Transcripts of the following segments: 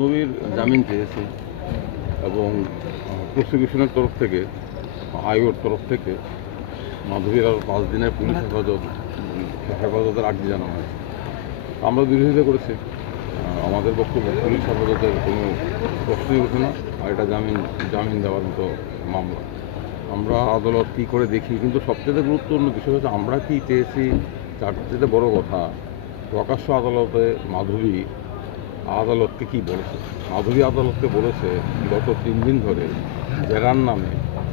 নবীর জামিন চেয়েছে এবং প্রসিকিউশনের তরফ থেকে আয়োর তরফ থেকে মাধবীর আরও পাঁচ দিনের পুলিশ হেফাজত, হেফাজতের আর্জি জানানো হয়। আমরা বিরোধিতা করেছি আমাদের বক্তব্য, পুলিশ হেফাজতের কোনো ওঠে না, আর এটা জামিন জামিন দেওয়ার মতো মামলা। আমরা আদালত কী করে দেখি? কিন্তু সবচেয়ে গুরুত্বপূর্ণ বিষয় হচ্ছে, আমরা কি চেয়েছি তার চেয়ে বড় কথা, প্রকাশ্য আদালতে মাধবী আদালতকে কি বলেছে? মাধুরী আদালতকে বলেছে, গত তিন দিন ধরে জেরার নামে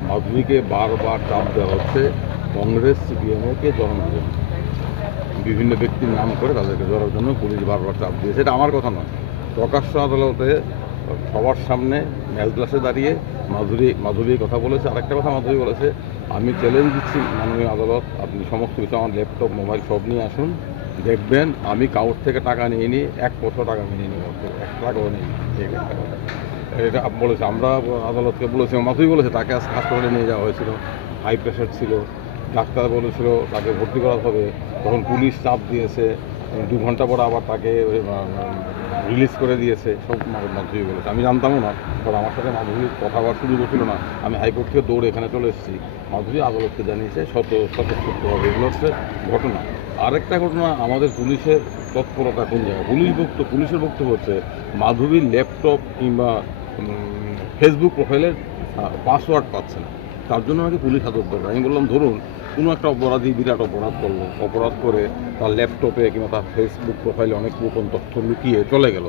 মাধবীকে বারবার চাপ দেওয়া হচ্ছে কংগ্রেস সিপিএমকে জড়ানোর জন্য। বিভিন্ন ব্যক্তির নাম করে তাদেরকে ধরার জন্য পুলিশ বারবার চাপ দিয়েছে। এটা আমার কথা নয়। প্রকাশ্য আদালতে সবার সামনে ম্যাচগ্লাসে দাঁড়িয়ে মাধুরী মাধুরী কথা বলেছে। আরেকটা কথা মাধুরী বলেছে, আমি চ্যালেঞ্জ দিচ্ছি মাননীয় আদালত, আপনি সমস্ত কিছু আমার ল্যাপটপ মোবাইল সব নিয়ে আসুন। দেখবেন, আমি কাউর থেকে টাকা নিয়ে নিই এক পয়সা টাকা নিয়ে নিই এক টাকাও নেই। এটা বলেছে, আমরা আদালতকে বলেছি মাধুরী বলেছে, তাকে হাসপাতালে নিয়ে যাওয়া হয়েছিল, হাই প্রেশার ছিল, ডাক্তার বলেছিল তাকে ভর্তি করা হবে, তখন পুলিশ চাপ দিয়েছে, দু ঘণ্টা পরে আবার তাকে রিলিজ করে দিয়েছে, সব মাধুরী বলেছে। আমি জানতামও না, কারণ আমার সাথে মাধুরীর কথা হওয়ার সুযোগ না, আমি হাইকোর্ট থেকে দৌড়ে এখানে চলে এসেছি। মাধুরী আদালতকে জানিয়েছে, শত স্বতঃস্ফূর্তভাবে এগুলো হচ্ছে ঘটনা। আরেকটা ঘটনা, আমাদের পুলিশের তৎপরতা কোন জায়গায়? পুলিশ বক্তব্য পুলিশের বক্তব্য হচ্ছে, মাধবীর ল্যাপটপ কিংবা ফেসবুক প্রোফাইলের পাসওয়ার্ড পাচ্ছে না। তার জন্য নাকি পুলিশ হাতত দরকার আমি বললাম, ধরুন, কোনো একটা অপরাধী, বিরাট অপরাধ করল, অপরাধ করে তার ল্যাপটপে কিংবা তার ফেসবুক প্রোফাইলে অনেক গোপন তথ্য লুকিয়ে চলে গেল।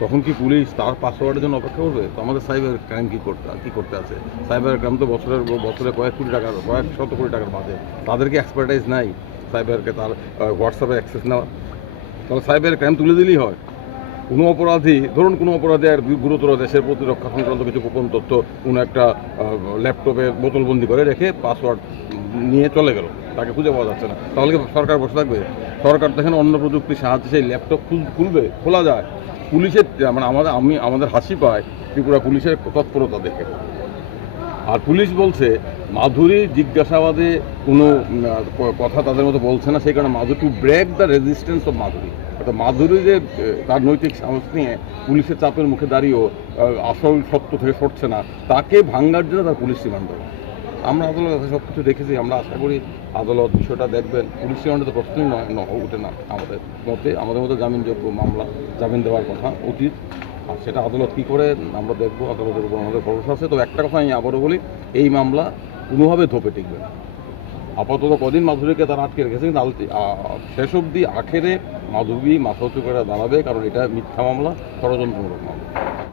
তখন কি পুলিশ তার পাসওয়ার্ডের জন্য অপেক্ষা করবে? তো আমাদের সাইবার ক্রাইম কী করতে কী করতে আছে? সাইবার ক্রাইম তো বছরের, বছরে কয়েক কোটি টাকার কয়েক শত কোটি টাকার বাজে। তাদেরকে এক্সপার্টাইজ নাই? সাইবারকে তার হোয়াটসঅ্যাপে অ্যাক্সেস নেওয়া। তাহলে সাইবার ক্রাইম তুলে দিলেই হয়। কোনো অপরাধী, ধরুন কোনো অপরাধী আর গুরুতর দেশের প্রতিরক্ষা সংক্রান্ত কিছু গোপন তথ্য কোনো একটা ল্যাপটপে বোতলবন্দি করে রেখে পাসওয়ার্ড নিয়ে চলে গেল। তাকে খুঁজে পাওয়া যাচ্ছে না। তাহলে কি সরকার বসে থাকবে? সরকার তো অন্য প্রযুক্তির সাহায্যে সেই ল্যাপটপ খুলবে, খোলা যায়। পুলিশের মানে আমাদের, আমি, আমাদের হাসি পায় ত্রিপুরা পুলিশের তৎপরতা দেখে। আর পুলিশ বলছে মাধুরী জিজ্ঞাসাবাদে কোনো কথা তাদের মতো বলছে না, সেই কারণে Madhuri to break the resistance of Madhuri. অর্থাৎ মাধুরী যে তার নৈতিক সাহস নিয়ে পুলিশের চাপের মুখে দাঁড়িয়েও আসল সত্য থেকে সরছে না, তাকে ভাঙ্গার জন্য তার পুলিশ রিমান্ড আমরা আদালত সব কিছু দেখেছি, আমরা আশা করি আদালত বিষয়টা দেখবেন। পুলিশ রিমান্ডে তো প্রশ্নই নয় ওঠে না আমাদের মতে। আমাদের মতো জামিনযোগ্য মামলা, জামিন দেওয়ার কথা উচিত। আর সেটা আদালত কী করে, আমরা দেখব, আদালতের উপর আমাদের ভরসা আছে। তো একটা কথা আমি আবারও বলি, এই মামলা কোনোভাবে ধোপে টিকবে না। আপাতত কদিন মাধুরীকে তারা আটকে রেখেছে কিন্তু শেষ অবধি আখেরে মাধবী মাথা করে দাঁড়াবে, কারণ এটা মিথ্যা মামলা, ষড়যন্ত্রমূলক মামলা।